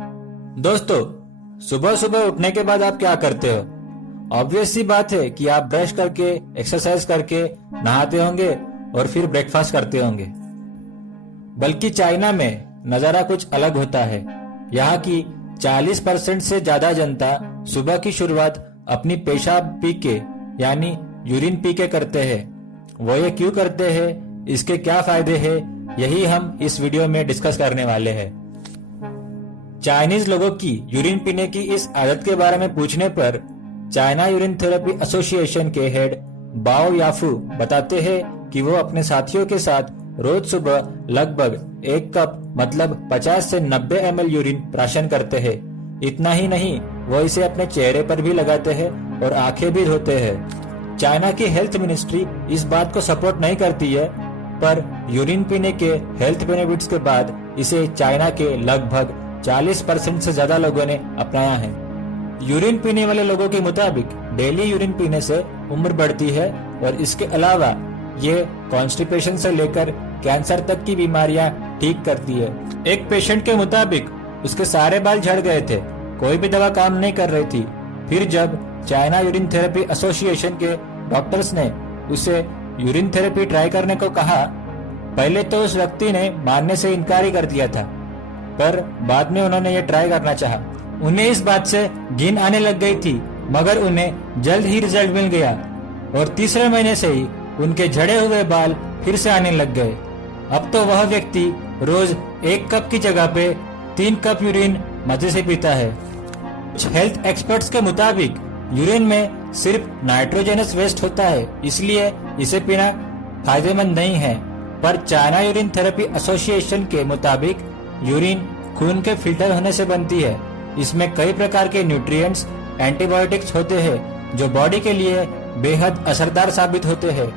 दोस्तों, सुबह सुबह उठने के बाद आप क्या करते हो? ऑब्वियस सी बात है कि आप ब्रश करके, एक्सरसाइज करके, नहाते होंगे और फिर ब्रेकफास्ट करते होंगे। बल्कि चाइना में नजारा कुछ अलग होता है। यहाँ की 40% से ज्यादा जनता सुबह की शुरुआत अपनी पेशाब पी के यानी यूरिन पी के करते हैं। वो ये क्यों करते हैं, इसके क्या फायदे हैं, यही हम इस वीडियो में डिस्कस करने वाले हैं। चाइनीज लोगों की यूरिन पीने की इस आदत के बारे में पूछने पर चाइना यूरिन थेरेपी एसोसिएशन के हेड बाओ याफू बताते हैं कि वो अपने साथियों के साथ रोज सुबह लगभग 1 कप मतलब 50 से 90 ml यूरिन प्राशन करते हैं। इतना ही नहीं, वो इसे अपने चेहरे पर भी लगाते हैं और आंखें भी धोते हैं। चाइना की हेल्थ मिनिस्ट्री इस बात को सपोर्ट नहीं करती है, पर यूरिन पीने के हेल्थ बेनिफिट्स के बाद इसे चाइना के लगभग 40% से ज्यादा लोगों ने अपनाया है। यूरिन पीने वाले लोगों के मुताबिक डेली यूरिन पीने से उम्र बढ़ती है और इसके अलावा ये कॉन्स्टिपेशन से लेकर कैंसर तक की बीमारियां ठीक करती है। एक पेशेंट के मुताबिक उसके सारे बाल झड़ गए थे, कोई भी दवा काम नहीं कर रही थी। फिर जब चाइना यूरिन थेरेपी एसोसिएशन के डॉक्टर्स ने उसे यूरिन थेरेपी ट्राई करने को कहा, पहले तो उस व्यक्ति ने मानने से इनकार ही कर दिया था, पर बाद में उन्होंने ये ट्राई करना चाहा। उन्हें इस बात से घिन आने लग गई थी, मगर उन्हें जल्द ही रिजल्ट मिल गया और तीसरे महीने से ही उनके झड़े हुए बाल फिर से आने लग गए। अब तो वह व्यक्ति रोज 1 कप की जगह पे 3 कप यूरिन मजे से पीता है। कुछ हेल्थ एक्सपर्ट्स के मुताबिक यूरिन में सिर्फ नाइट्रोजनस वेस्ट होता है, इसलिए इसे पीना फायदेमंद नहीं है। पर चाइना यूरिन थेरेपी एसोसिएशन के मुताबिक यूरिन खून के फिल्टर होने से बनती है। इसमें कई प्रकार के न्यूट्रिएंट्स, एंटीबायोटिक्स होते हैं जो बॉडी के लिए बेहद असरदार साबित होते हैं।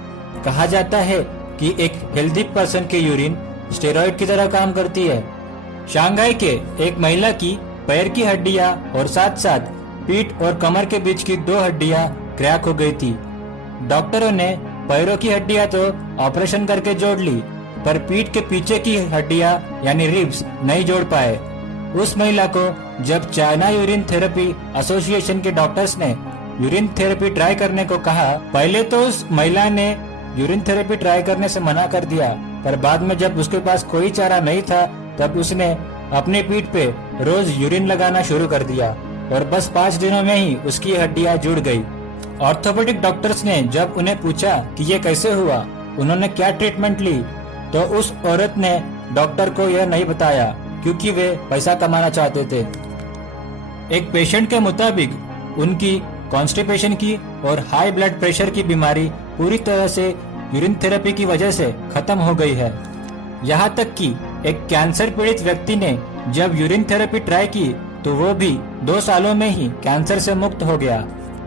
कहा जाता है कि एक हेल्दी पर्सन के यूरिन स्टेरॉइड की तरह काम करती है। शंघाई के एक महिला की पैर की हड्डियां और साथ साथ पीठ और कमर के बीच की 2 हड्डियां क्रैक हो गई थी। डॉक्टरों ने पैरों की हड्डियां तो ऑपरेशन करके जोड़ ली, पर पीठ के पीछे की हड्डियां यानी रिब्स नहीं जोड़ पाए। उस महिला को जब चाइना यूरिन थेरेपी एसोसिएशन के डॉक्टर्स ने यूरिन थेरेपी ट्राई करने को कहा, पहले तो उस महिला ने यूरिन थेरेपी ट्राई करने से मना कर दिया, पर बाद में जब उसके पास कोई चारा नहीं था तब उसने अपने पीठ पे रोज यूरिन लगाना शुरू कर दिया और बस 5 दिनों में ही उसकी हड्डियां जुड़ गई। ऑर्थोपेडिक डॉक्टर्स ने जब उन्हें पूछा कि ये कैसे हुआ, उन्होंने क्या ट्रीटमेंट ली, तो उस औरत ने डॉक्टर को यह नहीं बताया क्योंकि वे पैसा कमाना चाहते थे। एक पेशेंट के मुताबिक उनकी कॉन्स्टिपेशन की और हाई ब्लड प्रेशर की बीमारी पूरी तरह से यूरिन थेरेपी की वजह से खत्म हो गई है। यहाँ तक कि एक कैंसर पीड़ित व्यक्ति ने जब यूरिन थेरेपी ट्राई की तो वो भी 2 सालों में ही कैंसर से मुक्त हो गया।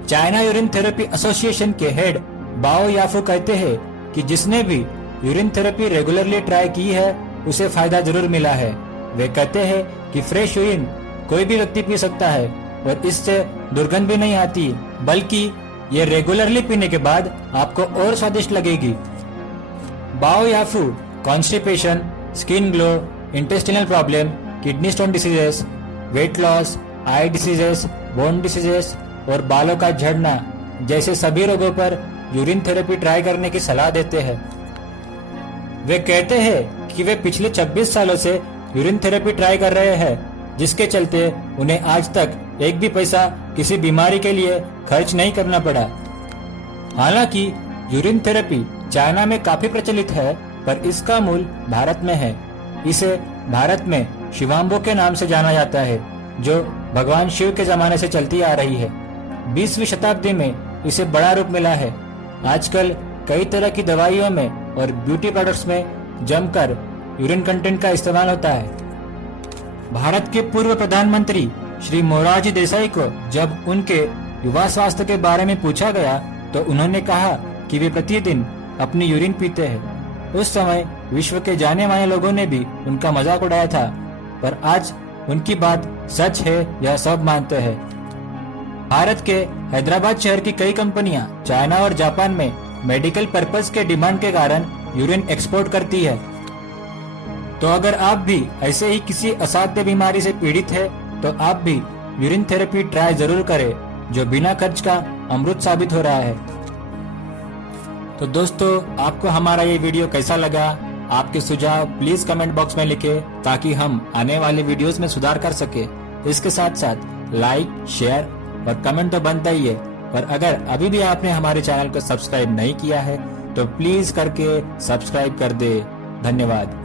चाइना यूरिन थेरेपी एसोसिएशन के हेड बाओ याफू कहते हैं कि जिसने भी यूरिन थेरेपी रेगुलरली ट्राई की है उसे फायदा जरूर मिला है। वे कहते हैं कि फ्रेश यूरिन कोई भी व्यक्ति पी सकता है और इससे दुर्गंध भी नहीं आती, बल्कि ये रेगुलरली पीने के बाद आपको और स्वादिष्ट लगेगी। बाओ याफू constipation, skin glow, intestinal problem, kidney stone diseases, weight loss, eye diseases, bone diseases और बालों का झड़ना जैसे सभी रोगों पर यूरिन थेरेपी ट्राई करने की सलाह देते हैं। वे कहते हैं कि वे पिछले 26 सालों से यूरिन थेरेपी ट्राई कर रहे हैं, जिसके चलते उन्हें आज तक एक भी पैसा किसी बीमारी के लिए खर्च नहीं करना पड़ा। हालांकि यूरिन थेरेपी चाइना में काफी प्रचलित है, पर इसका मूल भारत में है। इसे भारत में शिवाम्बो के नाम से जाना जाता है, जो भगवान शिव के जमाने से चलती आ रही है। 20वीं शताब्दी में इसे बड़ा रूप मिला है। आजकल कई तरह की दवाइयों में और ब्यूटी प्रोडक्ट्स में जमकर यूरिन कंटेंट का इस्तेमाल होता है। भारत के पूर्व प्रधानमंत्री श्री मोरारजी देसाई को जब उनके युवा स्वास्थ्य के बारे में पूछा गया तो उन्होंने कहा कि वे प्रतिदिन अपनी यूरिन पीते हैं। उस समय विश्व के जाने माने लोगों ने भी उनका मजाक उड़ाया था, पर आज उनकी बात सच है यह सब मानते हैं। भारत के हैदराबाद शहर की कई कंपनियां चाइना और जापान में मेडिकल पर्पस के डिमांड के कारण यूरिन एक्सपोर्ट करती है। तो अगर आप भी ऐसे ही किसी असाध्य बीमारी से पीड़ित है तो आप भी यूरिन थेरेपी ट्राई जरूर करें, जो बिना खर्च का अमृत साबित हो रहा है। तो दोस्तों, आपको हमारा ये वीडियो कैसा लगा? आपके सुझाव प्लीज कमेंट बॉक्स में लिखें, ताकि हम आने वाले वीडियोस में सुधार कर सके। इसके साथ साथ लाइक, शेयर और कमेंट तो बनता ही है, पर अगर अभी भी आपने हमारे चैनल को सब्सक्राइब नहीं किया है तो प्लीज करके सब्सक्राइब कर दे। धन्यवाद।